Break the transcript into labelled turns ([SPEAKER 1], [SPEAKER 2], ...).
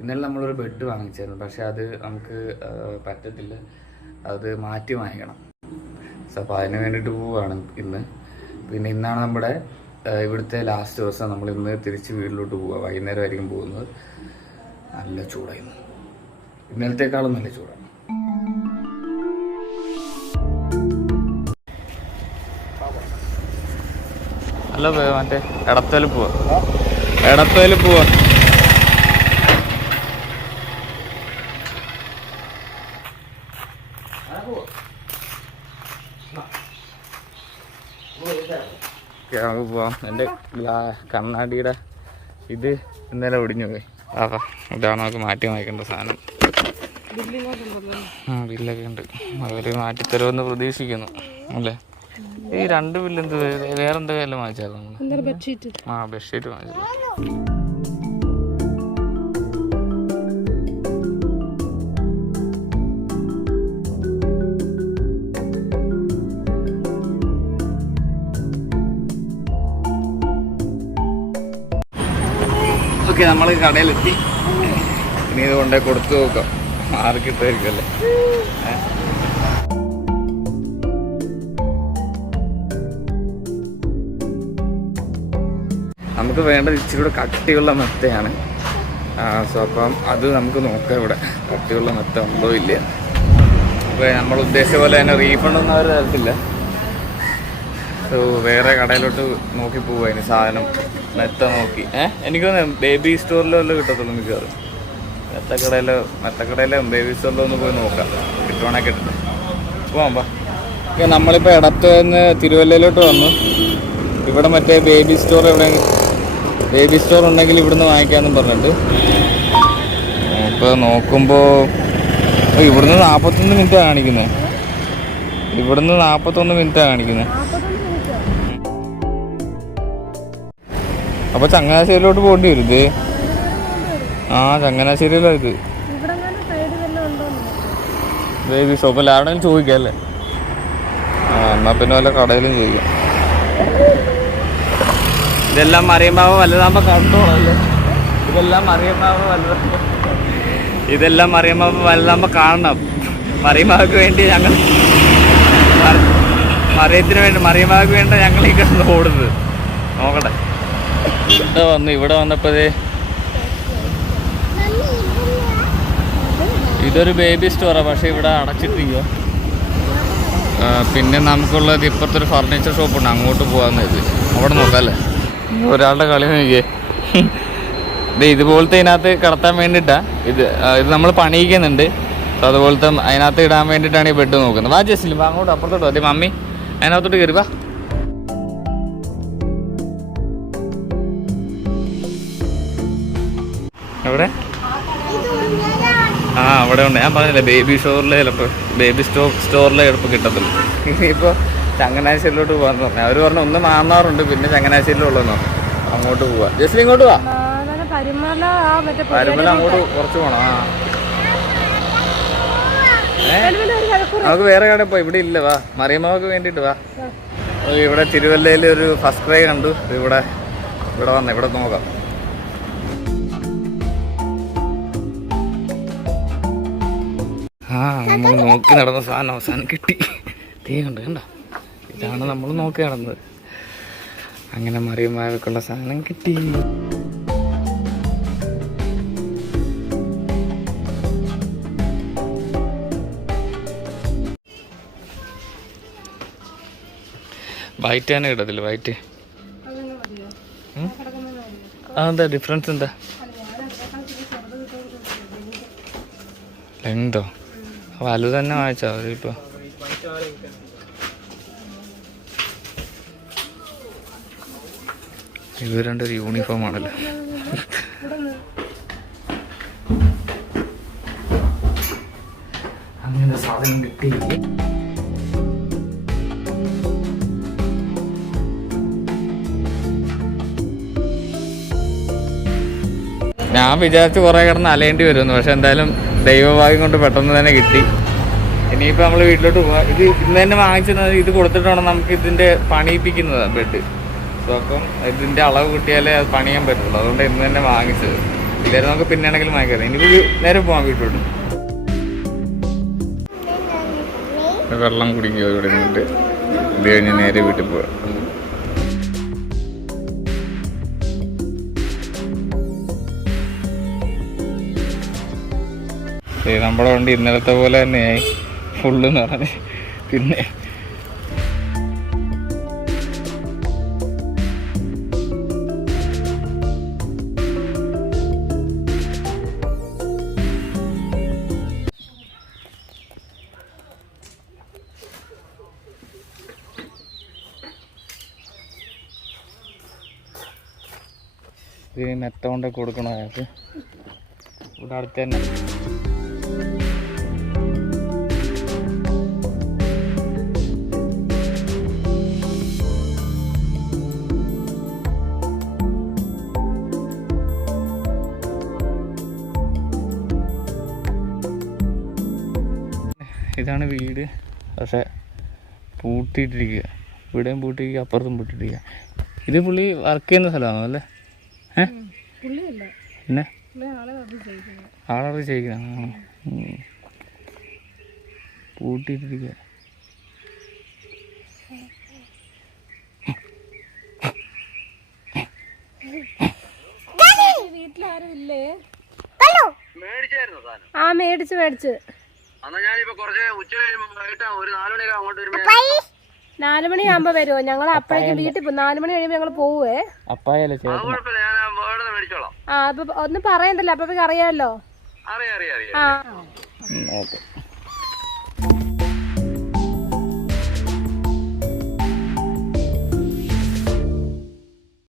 [SPEAKER 1] ഇന്നലെ നമ്മളൊരു ബെഡ് വാങ്ങിച്ചായിരുന്നു. പക്ഷെ അത് നമുക്ക് പറ്റത്തില്ല. അത് മാറ്റി വാങ്ങിക്കണം. സോ അപ്പോൾ അതിന് വേണ്ടിയിട്ട് പോവുകയാണ് ഇന്ന്. പിന്നെ ഇന്നാണ് നമ്മുടെ ഇവിടുത്തെ ലാസ്റ്റ് ദിവസം നമ്മൾ ഇന്ന് തിരിച്ച് വീട്ടിലോട്ട് പോവുക വൈകുന്നേരം ആയിരിക്കും പോകുന്നത്. നല്ല ചൂടായിരുന്നു. ഇന്നലത്തേക്കാളും നല്ല ചൂടാണ് അല്ല മറ്റേ ഇടത്തേൽ പോവാ. ഇടത്തേൽ പോവാ. നമുക്ക് പോവാം. എന്റെ കണ്ണാടിയുടെ ഇത് ഇന്നലെ ഒടിഞ്ഞു പോയി. ആഹാ ഇതാണ് നമുക്ക് മാറ്റി വാങ്ങിക്കേണ്ട സാധനം. ആ ബില്ലൊക്കെ ഉണ്ട്. അവർ മാറ്റിത്തരുമെന്ന് പ്രതീക്ഷിക്കുന്നു. അല്ലേ? ഈ രണ്ട് ബില്ല് എന്ത് വേറെ എന്ത് കയ്യിലും വാങ്ങിച്ചായിരുന്നു ആ ബെഡ്ഷീറ്റ് വാങ്ങിച്ചു ഓക്കെ നമ്മൾ കടയിലെത്തി. ഇനി ഇത് കൊണ്ടേ കൊടുത്തു നോക്കാം. ഏ? നമുക്ക് വേണ്ടത് ഇച്ചിരി കൂടെ കട്ടിയുള്ള മെത്തയാണ്. സോ അപ്പം അത് നമുക്ക് നോക്കാം ഇവിടെ. കട്ടിയുള്ള മെത്ത ഉണ്ടോ ഇല്ല അപ്പോൾ നമ്മൾ ഉദ്ദേശിച്ച പോലെ തന്നെ റീഫണ്ട് ഒന്നും അവർ തരത്തില്ല. സോ വേറെ കടയിലോട്ട് നോക്കി പോവുക അതിന് സാധനം. മെത്ത നോക്കി ഏഹ് എനിക്ക് തോന്നുന്നു ബേബി സ്റ്റോറിലോ വല്ലതും കിട്ടത്തുള്ളൂ മിക്കവാറും. മെത്തക്കടയിലോ മെത്തക്കടയിലോ ബേബി സ്റ്റോറിലോ ഒന്ന് പോയി നോക്കാം. കിട്ടുവാണെങ്കിൽ കിട്ടട്ടെ പോവാം പാ ഓക്കെ നമ്മളിപ്പോൾ ഇടത്ത് നിന്ന് തിരുവല്ലയിലോട്ട് വന്നു. ഇവിടെ മറ്റേ ബേബി സ്റ്റോർ എവിടെ? ബേബി സ്റ്റോർ ഉണ്ടെങ്കിൽ ഇവിടുന്ന് വാങ്ങിക്കാമെന്നും പറഞ്ഞിട്ട്. ഇപ്പോൾ നോക്കുമ്പോൾ ഇവിടുന്ന് നാൽപ്പത്തൊന്ന് മിനിറ്റ് കാണിക്കുന്നത് ഇവിടുന്ന് നാൽപ്പത്തൊന്ന് മിനിറ്റാണ് കാണിക്കുന്നത് അപ്പോൾ ചങ്ങനാശ്ശേരിയിലോട്ട് പോകേണ്ടി വരും ഇത്. ആ ചങ്ങനാശ്ശേരിയിലാണ് ഇത്. ബേബി ഷോപ്പിൽ ആരുടെയും ചോദിക്കാം അല്ലേ? ആ എന്നാ പിന്നെ വല്ല കടയിലും ചോദിക്കാം. ഇതെല്ലാം മറിയമ്പാവ വലുതാകുമ്പോ കണ്ടോളല്ലേ? ഇതെല്ലാം മറിയമ്പാവ വലുതാകുമ്പോ ഇതെല്ലാം മറിയമ്പാവ വലുതാകുമ്പോ കാണണം. മറിയമ്പാവക്ക് വേണ്ടി ഞങ്ങൾ മറി- മറിയത്തിന് വേണ്ടി മറിയമ്പാവക്ക് വേണ്ട ഞങ്ങൾ ഈ കിടന്ന് ഓടുന്നത്. നോക്കട്ടെ. വന്നു ഇവിടെ വന്നപ്പോഴേ ഇതൊരു ബേബി സ്റ്റോറാണ് പക്ഷേ ഇവിടെ അടച്ചിട്ടിരിക്കുക പിന്നെ നമുക്കുള്ളത് ഇപ്പുറത്തൊരു ഫർണിച്ചർ ഷോപ്പുണ്ട് അങ്ങോട്ട് പോകാന്ന് ഇത് അവിടെ നോക്കാം അല്ലേ ഒരാളുടെ കളി നോക്കിയേ. ഇത് ഇതുപോലത്തെ ഇതിനകത്ത് കിടത്താൻ വേണ്ടിയിട്ടാണ് ഇത് ഇത് നമ്മൾ പണിയിക്കുന്നുണ്ട്. അപ്പോൾ അതുപോലത്തെ അതിനകത്ത് ഇടാൻ വേണ്ടിയിട്ടാണ് ഈ ബെഡ് നോക്കുന്നത്. വാ ജസ്റ്റിലും അങ്ങോട്ട് അപ്പുറത്തോട്ട് അതെ മമ്മി അതിനകത്തോട്ട് കയറി വാ. എവിടെ? ആ അവിടെ ഉണ്ട്. ഞാൻ പറഞ്ഞില്ലേ ബേബി ഷോറിലെ ചിലപ്പോൾ ബേബി സ്റ്റോ സ്റ്റോറിലെ ചിലപ്പോൾ കിട്ടത്തുള്ളൂ ഇനിയിപ്പോൾ ചങ്ങനാശ്ശേരിയിലോട്ട് പോകാന്ന് പറഞ്ഞു. അവർ പറഞ്ഞു ഒന്ന് മാന്നാറുണ്ട് പിന്നെ ചങ്ങനാശ്ശേരിയിലുള്ളതെന്ന് പറഞ്ഞു. അങ്ങോട്ട് പോവാ. ജസ്റ്റ് ഇങ്ങോട്ട് പോവാ പരിമല അങ്ങോട്ട് കുറച്ച് ആ. കിഴക്കൂർ നമുക്ക് വേറെ കടയിൽ പോയി. ഇവിടെ ഇല്ല വാ. മറിയമ്മക്ക് വേണ്ടിയിട്ട് വാ. ഇവിടെ തിരുവല്ലയിൽ ഒരു ഫസ്റ്റ് ക്രൈ കണ്ടു. ഇവിടെ ഇവിടെ വന്ന ഇവിടെ നോക്കാം. നമ്മൾ നോക്കി നടന്ന സാധനം അവസാനം കിട്ടി. തീ കണ്ട് കണ്ട? ഇതാണ് നമ്മൾ നോക്കി നടന്നത്. അങ്ങനെ മറിയുമാരൊക്കെയുള്ള സാധനം കിട്ടി. വൈറ്റ് തന്നെ കിട്ടത്തില്ല വൈറ്റ് അതെന്താ ഡിഫറൻസ് എന്താ? ലെങ്തോ വലു തന്നെ വായിച്ചാ അവരിപ്പോ ഇത് രണ്ടൊരു യൂണിഫോം ആണല്ലോ. അങ്ങനെ സാധനം കിട്ടി ഞാൻ വിചാരിച്ച് കുറെ കിടന്ന് അലയേണ്ടി വരുമെന്ന് പക്ഷെ എന്തായാലും ദൈവഭാഗ്യം കൊണ്ട് പെട്ടെന്ന് തന്നെ കിട്ടി. ഇനിയിപ്പോൾ നമ്മൾ വീട്ടിലോട്ട് പോവാ. ഇത് ഇന്ന് തന്നെ വാങ്ങിച്ചത് ഇത് കൊടുത്തിട്ട് വേണം നമുക്ക് ഇതിന്റെ പണിയിപ്പിക്കുന്നത് ബെഡ്. സോ അപ്പം ഇതിന്റെ അളവ് കിട്ടിയാലേ അത് പണിയാൻ പറ്റുള്ളൂ അതുകൊണ്ട് ഇന്ന് തന്നെ വാങ്ങിച്ചത്. ഇല്ലായിരുന്നു നമുക്ക് പിന്നെ ആണെങ്കിലും വാങ്ങിക്കാം ഇനി നേരെ പോവാം വീട്ടിലോട്ട്. വെള്ളം കുടിക്കുക ഇവിടെ നിന്നിട്ട്. ഇത് കഴിഞ്ഞ് നേരെ വീട്ടിൽ പോവാം. നമ്മുടെ വണ്ടി ഇന്നലത്തെ പോലെ തന്നെയായി. ഫുള്ള് നിറഞ്ഞ്. പിന്നെ ഇതിന് മെത്ത കൊണ്ട് കൊടുക്കണോ അയാൾക്ക്? ഇവിടെ അടുത്ത് തന്നെ. ഇതാണ് വീട്. പക്ഷെ പൂട്ടിയിട്ടിരിക്കുക. ഇവിടെയും പൂട്ടിയിരിക്കുക അപ്പുറത്തും പൂട്ടിയിട്ടിരിക്കുക ഇത് പുള്ളി വർക്ക് ചെയ്യുന്ന സ്ഥലമാണോ അല്ലേ?
[SPEAKER 2] ഏഹ് പിന്നെ? ആളറി ചെയ്യിക്കണം
[SPEAKER 1] പൂട്ടിയിട്ടിരിക്കുക
[SPEAKER 2] ആ മേടിച്ച് മേടിച്ച്. അന്നാ മണി ആകുമ്പോ നാല് നാല് വരുമോ ഞങ്ങൾ അപ്പോഴേക്കും വീട്ടിൽ നാലു നാല് മണി കഴിയുമ്പോ ഞങ്ങൾ പോവേ. ആ അപ്പൊ ഒന്നും പറയണ്ടല്ലോ. അപ്പൊ അറിയാമല്ലോ അറിയാം അറിയാം അറിയാം. ഓക്കെ.